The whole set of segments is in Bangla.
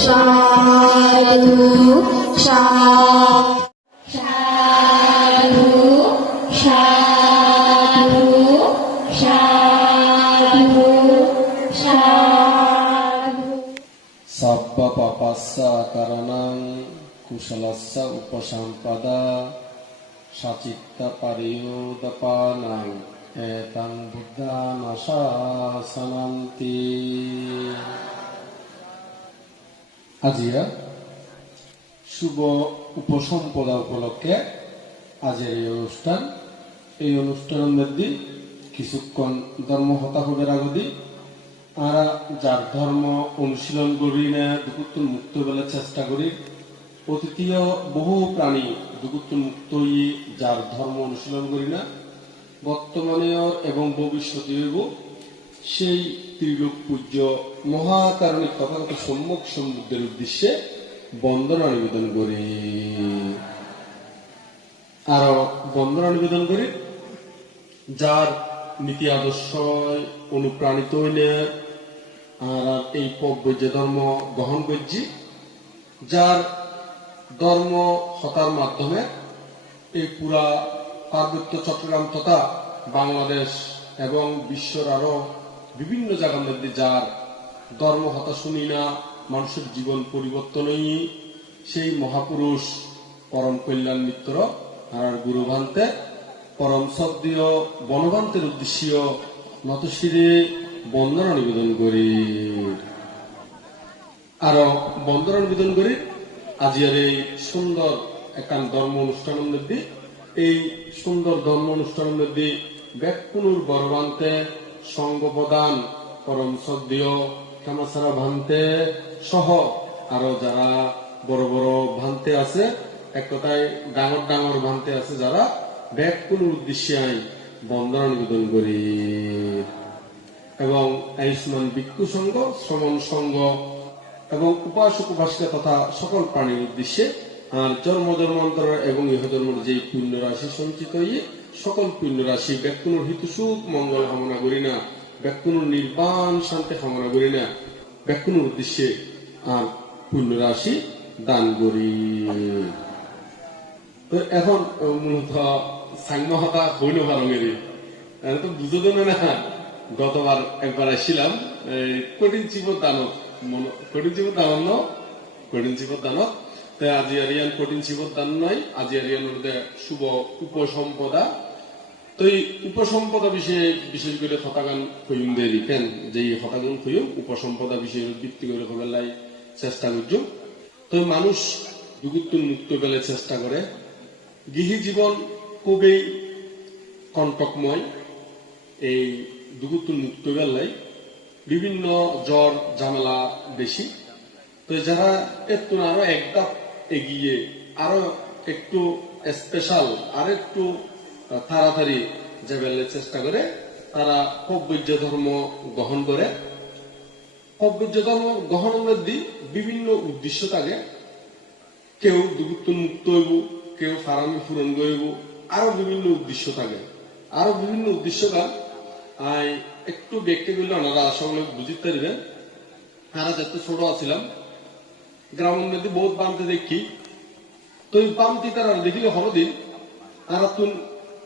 সাধু সাধু সাধু সাধু সাধু সাধু Sabba papassa karanang kusalassa upasampada sacitta pariyudapanang etang buddhana sasananti. আজিয়া শুভ উপসম্পদা উপলক্ষে আজের এই অনুষ্ঠানের মধ্যে কিছুক্ষণ ধর্ম হতাহবের আগদি আমরা যার ধর্ম অনুশীলন করি না দুগুত্তর মুক্ত বেলার চেষ্টা করি অতীতীয় বহু প্রাণী দুগুত্তর মুক্ত যার ধর্ম অনুশীলন করি না বর্তমানে এবং ভবিষ্যতে সেই ত্রিলোক পূজ্য মহাকারণিক তথাগত সম্যক সমুদ্রের উদ্দেশ্যে বন্দনা নিবেদন করি আর বন্দনা নিবেদন করি যার নীতি আদর্শ অনুপ্রাণিত হইলে আর এই পব্য ধর্ম গ্রহণ করছি যার ধর্ম হতার মাধ্যমে এই পুরা পার্বত্য চট্টগ্রাম তথা বাংলাদেশ এবং বিশ্বের আরো বিভিন্ন জায়গার মধ্যে যার ধর্ম হতা শুনি না মানুষের জীবন পরিবর্তনই সেই মহাপুরুষ পরম কল্যাণ মিত্র আর গুরু ভান্তে পরম সদ্দীয় বনভান্তের উদ্দেশ্য নতশিরে বন্দনা নিবেদন করি আর বন্দনা নিবেদন করি আজিয়ার এই সুন্দর একান ধর্ম অনুষ্ঠানের মধ্যে এই সুন্দর ধর্ম অনুষ্ঠানের মধ্যে ব্যাকুনুর বরভান্তে সঙ্গ প্রদান পরম সদ্দীয় কামাসারা ভান্তে সহ আরো যারা বড় বড় ভান্তে আছে এক কথায় ডাঙর ডাঙর ভান্তে আছে যারা ব্যাকুল উদ্দেশ্যে বন্দনা নিবেদন করি এবং আয়ুষ্মান ভিক্ষু সংঘ শ্রমণ সংঘ এবং উপাসক উপাসিকা তথা সকল প্রাণীর উদ্দেশ্যে আর জন্ম জন্মান্তর এবং ইহ জন্মের যে পুণ্য রাশি সঞ্চিত সকল পুণ্য রাশি ব্যক্তির হিত সুখ মঙ্গল কামনা করি না ব্যক্তির নির্বাণ শান্তি কামনা করি না ব্যক্তির উদ্দেশ্যে আর পুণ্য রাশি দান করি তো এখন মূলত সাংমহতা হইল ভারঙ্গেরি তো বুঝতে না গতবার একবার আসছিলাম কঠিন জীবন দানব কঠিন জীবন দানব কঠিন জীবন দানব তাই আজি আরিয়ান কঠিন জীবন দান নয় আজি আরিয়ান শুভ উপসম্পদা তো এই উপসম্পদা বিষয়ে বিশেষ করে হতাগান হইম দিয়ে দিতেন যে হতাগান হইম উপসম্পদা বিষয়ে ভিত্তি করে হবেলাই চেষ্টা করছ তো মানুষ দুগুত্তর মুক্ত গেলে চেষ্টা করে গৃহী জীবন খুবই কণ্টকময় এই দুগুত্তর মুক্ত গেলাই বিভিন্ন জ্বর ঝামেলা বেশি তো যারা একটু আরো এক ধাপ এগিয়ে আরো একটু স্পেশাল আর একটু তাড়াতাড়ি যাবেলে চেষ্টা করে তারা পব্য ধর্ম গ্রহণ করে পব্য ধর্ম গ্রহণের মধ্যে বিভিন্ন উদ্দেশ্য থাকে কেউ দুগুত্তর মুক্ত হইব কেউ ফারামি পূরণ করব আরো বিভিন্ন উদ্দেশ্য থাকে আরো বিভিন্ন উদ্দেশ্য একটু দেখতে গেলে ওনারা আসলে বুঝতে পারবেন তারা যত ছোট আছিলাম গ্রামের মধ্যে বহুত বামতে দেখি তো এই বামতি তারা দেখিলে হরদিন তারা তুন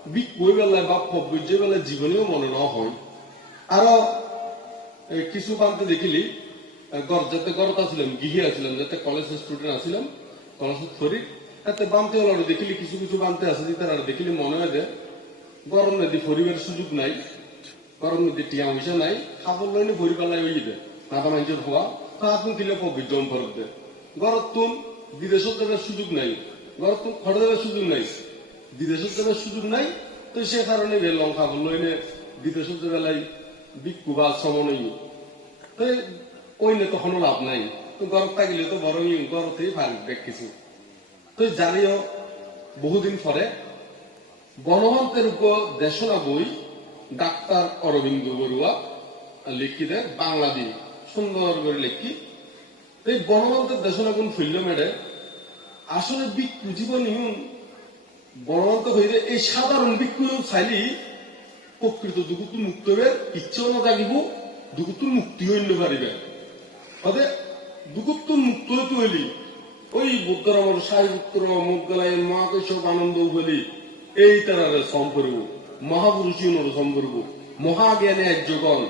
বিক বই বেলায় বা পব্য বেলায় জীবনেও মনে না হয় আরো কিছু বামতে দেখিলি যাতে গরত আসলাম গৃহে আসলাম যাতে কলেজের স্টুডেন্ট আসলাম কলেজের শরীর এতে বামতে ওলা দেখিলি কিছু কিছু বামতে আছে তারা দেখিলি মনে হয় যে গরম নদী পরিবারের সুযোগ নাই গরম নদী টিয়া পয়সা নাই খাবার লইলে ভরি পেলাই হয়ে যেতে নাতা মানুষের হওয়া তা আপনি দিলে পবিত্র জম ফরত দে গরত তুন বিদেশত যাবার সুযোগ নাই গরত তুন খড় যাবার সুযোগ নাই বিদেশত যাবার সুযোগ নাই তো সে কারণে লং খাবার লইলে বিদেশত যাবেলাই বিক্ষু বা শ্রমণ তো ওই না তখনও লাভ নাই তো গরম থাকিলে তো বড় গরতেই পারি দেখ কিছু তো জানিও বহুদিন পরে গণতন্ত্রের উপর দেশনা বই ডাক্তার অরবিন্দ বড়ুয়া লিখি দেয় বাংলা দিয়ে সুন্দর করে লিখি এই গণতন্ত্রের দেশনা কোন ফিল্ড মেডে আসলে বিক্ষু জীবন গণতন্ত্র হইলে এই সাধারণ বিক্ষু চাইলি প্রকৃত দুঃখ মুক্ত ইচ্ছেও না জাগিব দুগুত্তর মুক্তি হইল পারিবে অদে দুগুত্তর মুক্ত হইতে হইলি ওই বুদ্ধরামর সাহিপুত্র মুদগলায় মহাকেশব আনন্দ বলি এই তারা সম করব মহাপুরুষী সম করব মহাজ্ঞানে একজগণ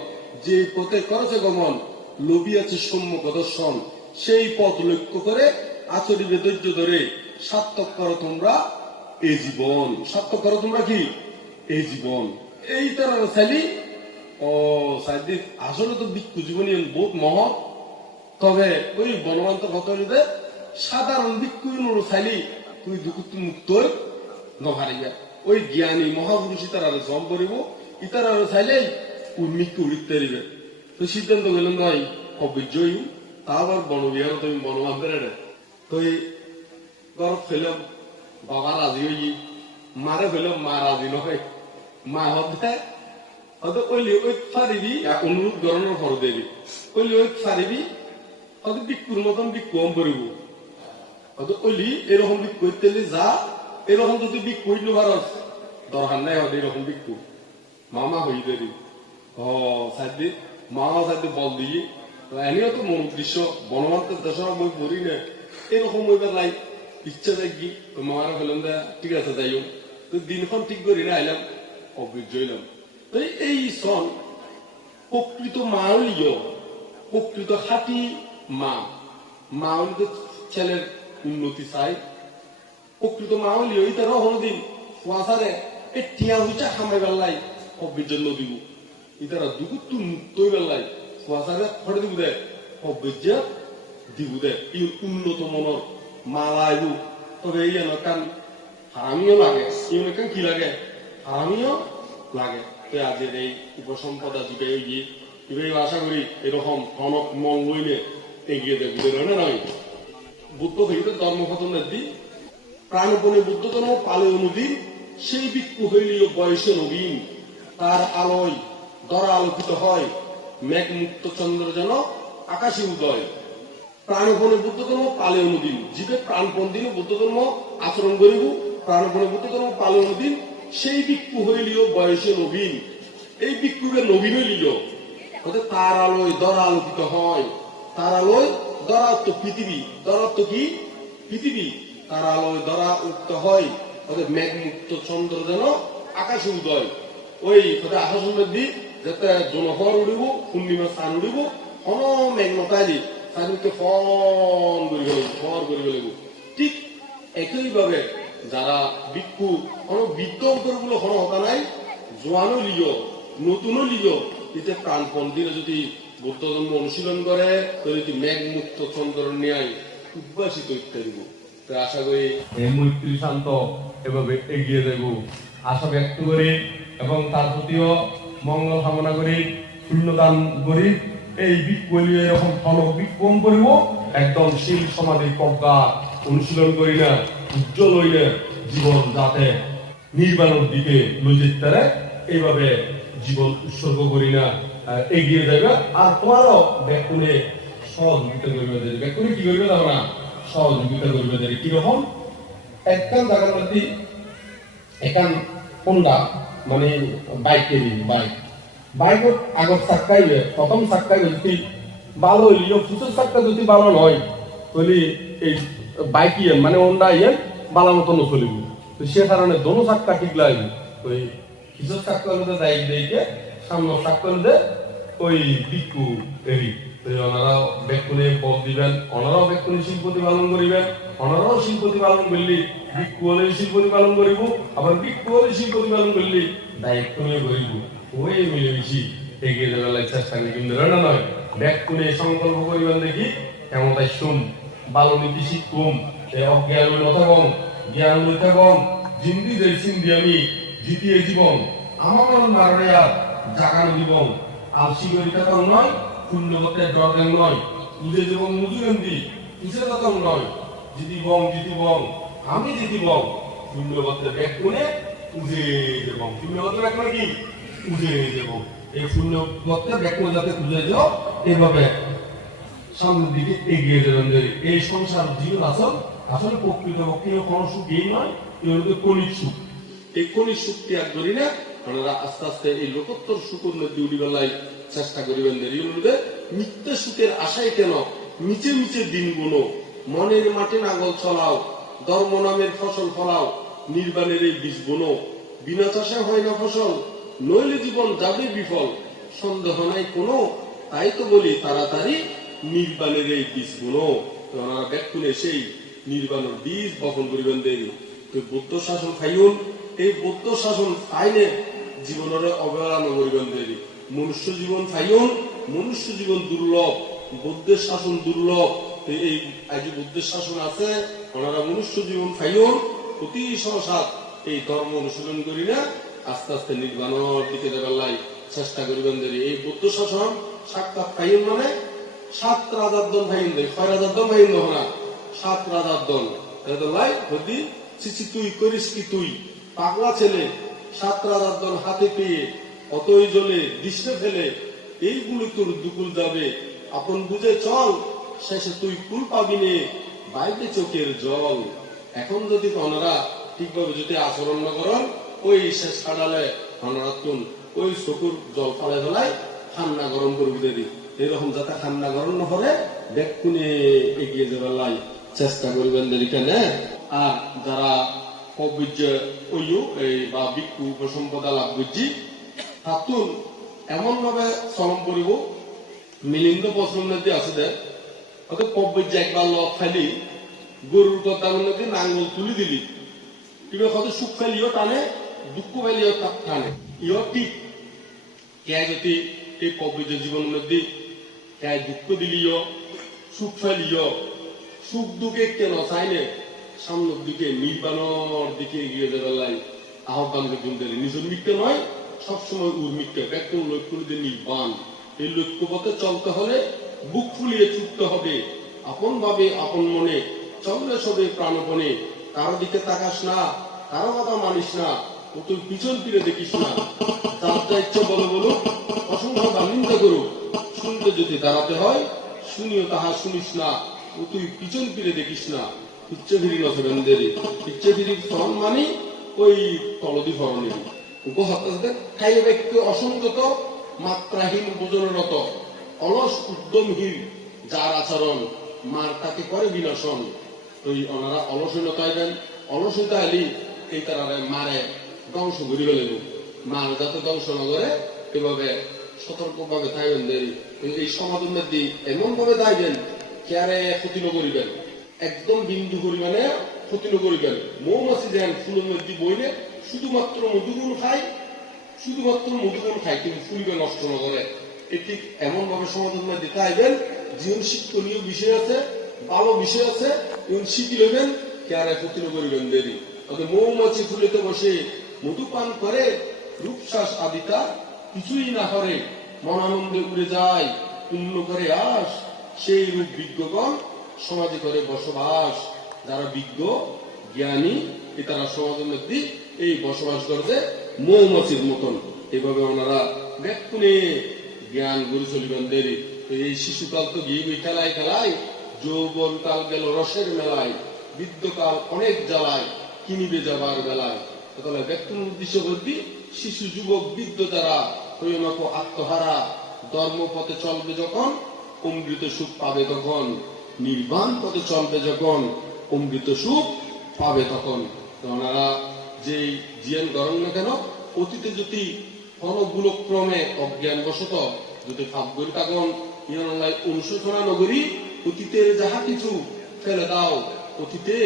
যে পথে করেছে গমন লোভী আছে সম্যক দর্শন সেই পথ লক্ষ্য করে আচরিবে ধৈর্য ধরে সার্থক করো তোমরা এই জীবন সার্থক করো তোমরা কি এই জীবন এই তারা চাইলি ও সাইদিক আসলে তো ভিক্ষু জীবনী বহুত মহৎ তবে ওই বনবান্ত কথা হইলে সাধারণ ভিক্ষু চাইলি তুই দুঃখ মুক্ত নভারিবা ওই জ্ঞানী মহাপুরুষী তারা জম করিব ইতারা চাইলে উন্মিককে উড়িতে পারিবে তো সিদ্ধান্ত গেলেন নয় অবৈজয়ী তা আবার বনবিহার তুমি বনবান্ধের তো গরব ফেলাম বাবা রাজি হই মারে ফেলাম মা রাজি নয় মা হতে হয়তো ওইলি ওই ফারিবি অনুরোধ গরমের ফর দেবি ওইলি ওই ফারিবি হয়তো বিক্ষুর মতন বিক্ষু কম করিব হয়তো ওইলি এরকম বিক্ষু করতে যা এরকম যদি বিক্ষু হইল ভারত দরকার নাই হয়তো এরকম বিক্ষু মামা হই দেরি ও সাইদি মামা সাইদি বল দিয়ে এমনিও তো মন উদ্দেশ্য বনমান্তের দেশের বই পড়ি না এরকম ওইবার লাই ইচ্ছা দেখি তো মামারা ফেলাম দে ঠিক আছে যাইও তো দিনক্ষণ ঠিক করি না আইলাম অবৈধ হইলাম এই সন প্রকৃত মাউলিও প্রকৃত খাঁটি মাউলি তো ছেলের উন্নতি চাই প্রকৃত মাউলি ওই তার হলদিন ওয়াসারে এই টিয়া হুইচা খামাই বেলাই অব্যের জন্য দিব ইতারা দুগুত্ত মুক্ত বেলাই ওয়াসারে ফটে দিব দে অব্যের দিব দে এই উন্নত মনের মালা আইব তবে এই এলাকান হারামিও লাগে এই এলাকান কি লাগে হারামিও লাগে তো আজের এই উপসম্পদা যুগে গিয়ে এবার আশা করি এরকম কনক মন লইলে এগিয়ে দেবে না নয় বুদ্ধ হইতে ধর্মপতনের দিন প্রাণপণে বুদ্ধ ধর্ম পালে অনুদিন সেই ভিক্ষু হইলেও বয়সে নবীন তার আলোয় দরা আলোকিত হয় মেঘ মুক্ত চন্দ্র যেন আকাশে উদয় প্রাণপণে বুদ্ধ ধর্ম পালে অনুদিন জীবে প্রাণপণ দিন বুদ্ধ ধর্ম আচরণ করিব প্রাণপণে বুদ্ধ ধর্ম পালে অনুদিন সেই ভিক্ষু হইলেও বয়সে নবীন এই ভিক্ষুকে নবীন হইল তার আলোয় দরা আলোকিত হয় তার আলোয় দরা তো পৃথিবী দরা তো কি পৃথিবী তার আলোয় দরা উক্ত হয় ওদের মেঘ মুক্ত চন্দ্র যেন আকাশে উদয় ওই ওদের আকাশের দিক যাতে জনহর উড়িব পূর্ণিমা স্থান উড়িব অন মেঘ নটাই তাদেরকে ফন করে গেল ফর করে গেল ঠিক একইভাবে যারা ভিক্ষু কোন বৃদ্ধ অন্তরগুলো কোন হতা নাই জোয়ানও লিও নতুনও লিও এতে প্রাণপণ দিনে যদি বুদ্ধ ধর্ম অনুশীলন করে তো যদি মেঘ মুক্ত চন্দ্র ন্যায় উদ্ভাসিত ইত্যাদি আশা করি এই মৈত্রী শান্ত এভাবে এগিয়ে দেব আশা ব্যক্ত করি এবং তার প্রতিও মঙ্গল কামনা করি শূন্যদান করি এই ভিক্ষু এরকম ফলক বিক্ষম করিব একদম শীল সমাধি প্রজ্ঞা অনুশীলন করি না উজ্জ্বল হইলে জীবন যাতে নির্বাণের দিকে লই যেতে পারে এইভাবে জীবন উৎসর্গ করি না এগিয়ে যাবে আর তোমারও ব্যাকুণে সহযোগিতা করবে ব্যাকুণে কি করবে তার না সহযোগিতা করবে কিরকম একখান জায়গার মধ্যে এখান কোনটা মানে বাইকের বাইকের আগর চাক্কাইবে প্রথম চাক্কাই যদি ভালো হইলেও পিছর চাক্কা যদি ভালো নয় তাহলে এই বাইক ইয়ে মানে ওন্ডা ইয়ে বালা মতন চলিব তো সে কারণে দোনো চাক্কা ঠিক লাগবে ওই পিছর চাক্কা হলে যাই দিকে সামনের চাক্কা হলে ওই ভিক্ষু এরি ওনারাও ব্যক্তিনে বল দিবেন ওনারাও ব্যক্তিনে শিল্প প্রতিপালন করিবেন ওনারাও শিল্প প্রতিপালন করলে ভিক্ষু হলে শিল্প প্রতিপালন করিব আবার ভিক্ষু হলে শিল্প প্রতিপালন করলে দায়িত্ব নিয়ে করিব ওই মিলেমিশি এগিয়ে যাবার চেষ্টা করি কিন্তু না নয় ব্যক্তিনে সংকল্প করিবেন দেখি কেমতাই সুম ভালো নীতি শিক্ষুম অজ্ঞান কথা কম জ্ঞান লইতে কম জিন্দি যাই চিন্দি আমি জিতিয়ে জীবন আমার মারণিয়া জাগানো জীবন আলসি করিতে কম নয় শূন্যগতের দরকার নয় তুজে জীবন মুজুরেন্দি তুজে কথা নয় জিতিবং আমি জিতিবং শূন্যগতের ব্যাগ করে তুজে দেবং শূন্যগতের ব্যাগ মানে কি তুজে দেব এই শূন্যগতের ব্যাগ করে যাতে তুজে যাও এইভাবে সামনের দিকে এগিয়ে যাবেন এই সংসার জীবন আসলে প্রকৃতপক্ষে কোনো সুখ এই নয় কণিক সুখ এই কণিক সুখ ত্যাগ করি না আপনারা আস্তে আস্তে এই লোকোত্তর সুখের মধ্যে উঠি বেলায় চেষ্টা করিবেন দেরি মিথ্যে সুখের আশায় কেন নিচে নিচে দিন গুনো মনের মাঠে নাগল চলাও ধর্ম নামের ফসল ফলাও নির্বাণের এই বীজ বুনো বিনা চাষে হয় না ফসল নইলে জীবন যাবে বিফল সন্দেহ নাই কোনো তাই তো বলি তাড়াতাড়ি নির্বাণের এই বীজ বুনো ওনারা ব্যাকুলে সেই নির্বাণের বীজ বপন করিবেন দেরি তো বৌদ্ধ শাসন খাইউন এই বৌদ্ধ শাসন আইনে জীবনের অবহেলনা করিবেন দেরি মনুষ্য জীবন খাইউন মনুষ্য জীবন দুর্লভ বৌদ্ধের শাসন দুর্লভ এই আজ বুদ্ধের শাসন আছে ওনারা মনুষ্য জীবন খাইউন অতি সহসাত এই ধর্ম অনুশীলন করি না আস্তে আস্তে নির্বাণের দিকে যাবার চেষ্টা করিবেন দেরি এই বৌদ্ধ শাসন সাক্ষাৎ খাইউন মানে 7 রাজার দল ভাইন দেয় 6 রাজার দল ভাইন না 7 রাজার দল লাই যদি চিচি তুই করিস কি তুই পাগলা ছেলে 7 রাজার দল হাতে পেয়ে অতই জলে দৃশ্য ফেলে এইগুলো তোর দুকুল যাবে আপন বুঝে চল শেষে তুই কুল পাবি নে বাইরে চোখের জল এখন যদি ওনারা ঠিকভাবে যদি আচরণ না করেন ওই শেষ কাটালে ওনারা তুন ওই চকুর জল ফালে ফেলায় ঠান্ডা গরম করবি দেরি এরকম যাতে ঠান্ডা গরম না করে ব্যাকুনে এগিয়ে যাবার লাই চেষ্টা করবেন দেরি কেন আর যারা কবিজ ওইও এই বা ভিক্ষু উপসম্পদা লাভ বুঝছি হাতুন এমন ভাবে চলন করিব মিলিন্দ পশ্রম নদী আছে দে হয়তো কবিজ একবার লক খাইলি গরুর কথা নদী নাঙ্গল তুলি দিলি কিংবা হয়তো সুখ খাইলিও টানে দুঃখ পাইলিও টানে ইয় ঠিক কে যদি এই কবিজ জীবন মধ্যে কে দুঃখ দিলিও সুখ ফাইলিও সুখ দুঃখে কেন চাইলে সামনের দিকে নির্বাণের দিকে এগিয়ে যাবার লাই আহ্বান করতে নিজের মিথ্যে নয় সবসময় উর্মিথ্যে একদম লক্ষ্য দিয়ে নির্বাণ এই লক্ষ্য পথে চলতে হলে বুক ফুলিয়ে ছুটতে হবে আপন ভাবে আপন মনে চললে সবে প্রাণপণে কারো দিকে তাকাস না কারো কথা মানিস না ও তুই পিছন ফিরে দেখিস না যার যা ইচ্ছা বলো বলো অসংখ্য বা নিন্দা করুক শুনতে যদি দাঁড়াতে হয় শুনিও তাহা শুনিস না ও তুই পিছন ফিরে দেখিস না ইচ্ছে ফিরি নথবেন দেরি ইচ্ছে ফিরি ফরণ মানি ওই তলদি ফরণে উপহাতে খাই ব্যক্তি অসংযত মাত্রাহীন ভোজনরত অলস উদ্যমহীন যার আচরণ মার তাকে করে বিনাশন ওই ওনারা অলসীনতা আইবেন অলসতা আইলি এই তারা মারে ধ্বংস করি ফেলেন মার যাতে ধ্বংস না করে এভাবে সতর্ক ভাবে থাকবেন দেরি এই সমাজের মধ্যে এমন ভাবে দাইবেন কেয়ারে ক্ষতি করিবেন একদম বিন্দু পরিমাণে ক্ষতি করিবেন মৌমাছি দেন ফুলের মধ্যে বইলে শুধুমাত্র মধুগুণ খায় কিন্তু ফুলবে নষ্ট না করে এটি এমন ভাবে সমাজের মধ্যে আইবেন জীবন শিক্ষণীয় বিষয় আছে ভালো বিষয় আছে এবং শিখি লইবেন কেয়ারে ক্ষতি করিবেন দেরি মৌমাছি ফুলেতে বসে মধু পান করে রূপশ্বাস আদিতা কিছুই না করে মন আনন্দে উড়ে যায় পূর্ণ করে আস সেই রূপ বিজ্ঞগণ সমাজে করে বসবাস যারা বিজ্ঞ জ্ঞানী তারা সমাজের মধ্যে এই বসবাস করতে মৌমাছির মতন এইভাবে ওনারা ব্যাকুনে জ্ঞান গড়ে চলিবেন দেরি এই শিশুকাল তো গিয়ে খেলায় যৌবন কাল গেল রসের মেলায় বৃদ্ধকাল অনেক জ্বালায় কিনিবে যাবার বেলায় তাহলে ব্যক্তির উদ্দেশ্য বলতে শিশু যুবক বৃদ্ধ যারা হইমাক আত্মহারা ধর্ম পথে চলবে যখন অমৃত সুখ পাবে তখন নির্বাণ পথে চলবে যখন অমৃত সুখ পাবে তখন ওনারা যে জিয়ান গরম না কেন অতীতে যদি ক্রমে অজ্ঞান বশত যদি ভাবগরি কাগন ইয়ানালাই অনুশোচনা নগরী অতীতের যাহা কিছু ফেলে দাও অতীতে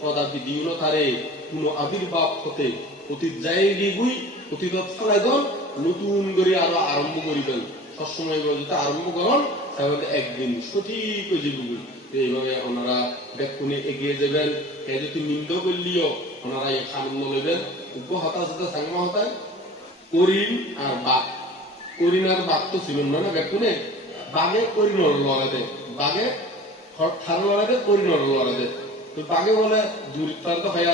কদাপি দিও না তারে কোন আবির্ভাব হতে অতীত যাই গিয়ে অতীত ফেলাই দল নতুন করে আরো আরম্ভ করিবেন সবসময় যদি আরম্ভ করেন তাহলে একদিন সঠিক জীবন এইভাবে ওনারা ব্যাকুনে এগিয়ে যাবেন এ যদি নিন্দ করলিও ওনারা এই আনন্দ নেবেন হতাশ সাংমা হতায় করিন আর বাঘ করিন আর বাঘ তো ছিল না ব্যাকুনে বাঘে করিনর লড়াতে বাঘে থার লড়াতে করিনর লড়াতে তো বাঘে বলে দূরত্বার তো হয়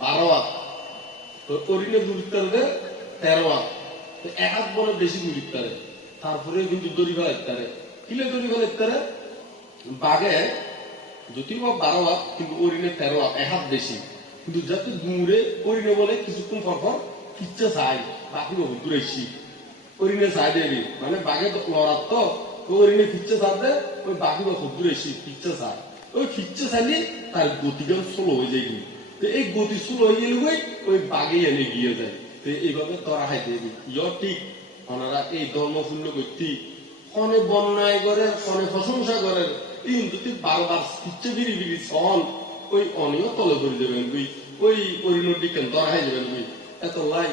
12 হাত তো করিনের দূরত্বারে 13 হাত তো 1 হাত বড় বেশি দূরত্বারে তারপরে কিন্তু দড়ি ফেলা ইত্যারে কিলে দড়ি ফেলা ইত্যারে বাঘে যদিও 12 হাত কিন্তু অরিনে 13 হাত 1 হাত বেশি কিন্তু যাতে দূরে অরিনে বলে কিছুক্ষণ পর ইচ্ছা চাই বাকি বহু দূরে ওরিনে চাই দেবি মানে বাঘে লড়ার তো ওরিনে ফিরছে চাঁদে ওই বাঘি বা খুব দূরে ফিরছে চায় ওই ফিরছে চাইলে তার গতিগান স্লো হয়ে যায় তো এই গতি স্লো হয়ে গেলে ওই বাঘে এনে গিয়ে যায় তো এইভাবে তোরা হাইতে দিবি ইয় ঠিক ওনারা এই ধর্মশূন্য ব্যক্তি কনে বন্যায় করে কনে প্রশংসা করেন এই যদি বারবার ফিরছে বিড়ি বিড়ি সন ওই অনিও তলে করে দেবেন ওই পরিণতি কেন তোরা হাই যাবেন এত লাই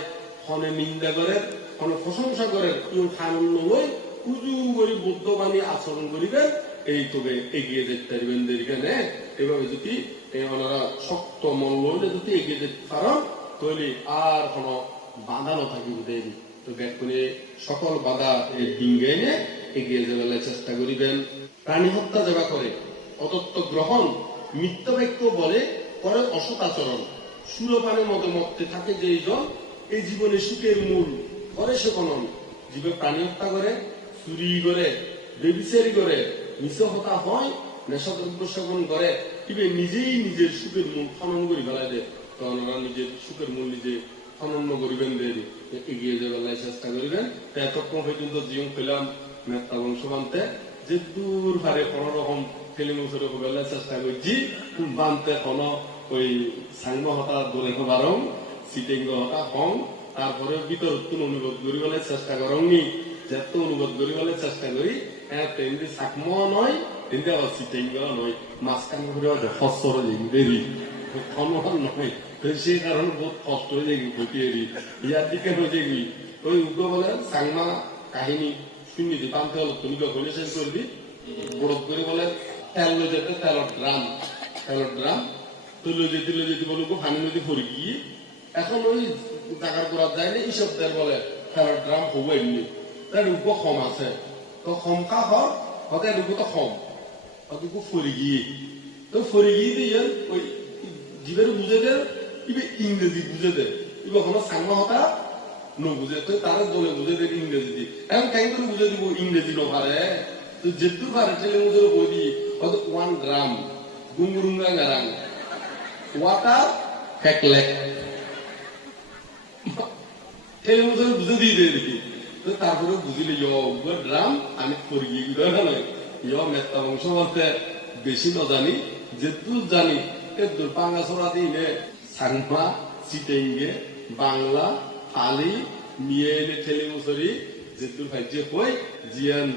কনে নিন্দা করে কনে প্রশংসা করেন ইউ খানন্দ হই উজু করে বৌদ্ধবাণী আচরণ করিবেন এই তবে এগিয়ে যেতে পারবেন এখানে এভাবে যদি ওনারা শক্ত মন লইলে যদি এগিয়ে যেতে পারেন তাহলে আর কোন বাধানো থাকিব দেরি তো ব্যাকুনে সকল বাধা ডিঙ্গে এনে এগিয়ে যাবার চেষ্টা করিবেন প্রাণী হত্যা যাবা করে অতত্ব গ্রহণ মিথ্যা বাক্য বলে করে অসৎ আচরণ সুরপানের মতো মরতে থাকে যে জন এই জীবনে সুখের মূল করে সে কোন জীবে প্রাণী হত্যা করে চুরি করে বেবিচারি করে মিশহতা হয় নেশাদ্রব্য সেবন করে ইবে নিজেই নিজের সুখের মূল খনন করে ফেলা দেয় তখন ওরা নিজের সুখের মূল নিজে খনন করিবেন দেরি এগিয়ে যাবার চেষ্টা করিবেন এতক্ষণ পর্যন্ত জীবন পেলাম মেত্তা বংশবান্তে যে দূর ভারে কোন রকম ফেলিমুসরে হবার চেষ্টা করছি বানতে কোন ওই সাংগ হতা দলে বারং সিটিং হতা হং তারপরে ভিতর অনুভব করিবার চেষ্টা করংনি যেত অনুভব করিবার চেষ্টা করি তেমনি চাকম নয় তেমনি আবার সিটিং নয় মাঝখান করে ফসর দেরি অনুমান নয় সেই কারণে বহুত কষ্ট হয়ে যাবি ঘটিয়ে ইয়ার দিকে হয়ে যাবি ওই উগ্র বলে সাংমা কাহিনী শুনি দি পান্তে হলো তুমি হলে শেষ করবি বরফ করে বলে তেল লয়ে যেতে তেলর ড্রাম তো লয়ে যেতে বলবো পানি নদী ভরে গিয়ে এখন ওই জায়গার করা যায় না এইসব তেল বলে তেলর ড্রাম হবো এমনি তার উগ্র কম আছে তো কমকা হর হতে উগ্র তো কম অতটুকু ফরে গিয়ে তো ফরে গিয়ে দিয়ে ওই জীবের বুঝে দেয় ইবে ইংরেজি বুঝে দেয় ইবে কোনো সাংমা হতা বুঝে তো তারা দলে বুঝে দেয় ইংরেজি দিয়ে এখন কেন করে বুঝে দিব ইংরেজি না পারে তো যেটু পারে ছেলে মুজের বই হয়তো 1 গ্রাম গুঙ্গুরুঙ্গা গারাং ওয়াটার ফেকলেক ছেলে মুজের বুঝে দিয়ে দেয় দেখি তো তারপরে বুঝিলে ড্রাম আমি পড়ি গিয়ে নয় মেত্তা বংশ বলতে বেশি না জানি যেটু জানি এদুর বাংলা ছড়া দিলে সাংমা চিটেঙ্গে বাংলা ফালি নিয়ে ঠেলে মুসরি যেটুর ভাইজে হই জিয়ান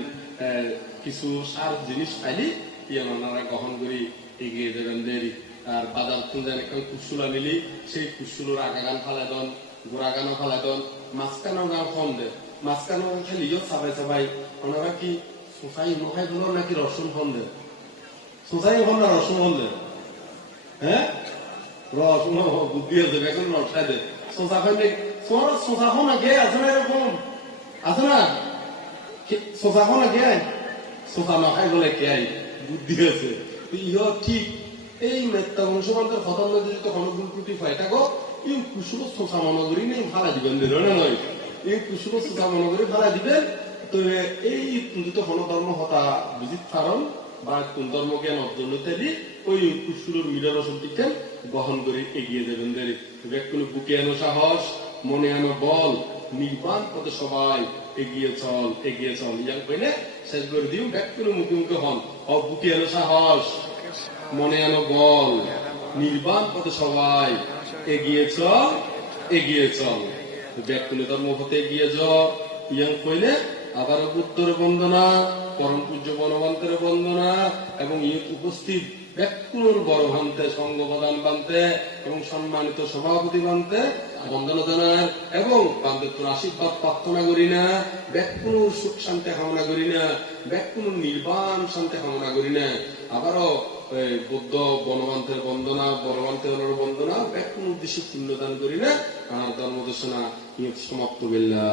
কিছু সার জিনিস পাইলি ইয়ান ওনারা গ্রহণ করি এগিয়ে যাবেন দেরি আর বাজার তুলে একটা কুসুলা নিলি সেই কুসুলোর আগা গান ফালাই দন গোড়া গানও ফালাই দন মাঝখানো গান ফোন দে মাঝখানো খালি চাবাই ওনারা কি সোসাই মহাই গুলো নাকি রসুন ফোন দে সোসাই ফোন না রসুন ফোন দে হ্যাঁ রসুন বুদ্ধি আছে এখন রসাই দে সোসা খাইলে সোসা হো না গে আছে না এরকম আছে না সোসা হো না গে সোসা না খাই বলে কে বুদ্ধি আছে ইহ ঠিক এই মেত্তা বংশবান্তের হতার মধ্যে যদি অনুকূল ত্রুটি পাই থাকো এই কুসুর সোসা মনে করি নেই ভাড়া দিবেন নয় এই কুসুর সোসা মনে করি ভাড়া দিবেন তো এই দুটো ধর্ম হতা বুঝিত কারণ বা কোন ধর্ম জ্ঞান অর্জন ইত্যাদি ওই কুসুরের মিডার অসন্তিকে বহন করে এগিয়ে যাবেন দেরি ব্যক্তির বুকে আনো সাহস মনে আনো বল নির্বাণ পথে সবাই এগিয়ে চল ইয়াং কইলে শেষ করে দিও ব্যক্তির মুখে হন বুকে আনো সাহস মনে আনো বল নির্বাণ পথে সবাই এগিয়ে চল ব্যক্তির ধর্ম পথে এগিয়ে যাও ইয়াং কইলে আবার বুদ্ধর বন্দনা পরম পূজ্য বনবন্তের বন্দনা এবং উপস্থিত ব্যক্তির বড় ভান্তে সঙ্গ প্রদান বানতে এবং সম্মানিত সভাপতি বানতে বন্দনা জানার এবং বান্ধব আশীর্বাদ প্রার্থনা করি না ব্যক্তির সুখ শান্তি কামনা করি না ব্যক্তির নির্বাণ শান্তি কামনা করি না আবারও বুদ্ধ বনবন্তের বন্দনা বড়বন্তের বন্দনা ব্যক্তির উদ্দেশ্যে পুণ্যদান করি না আর ধর্মদর্শনা সমাপ্ত বিল্লাহ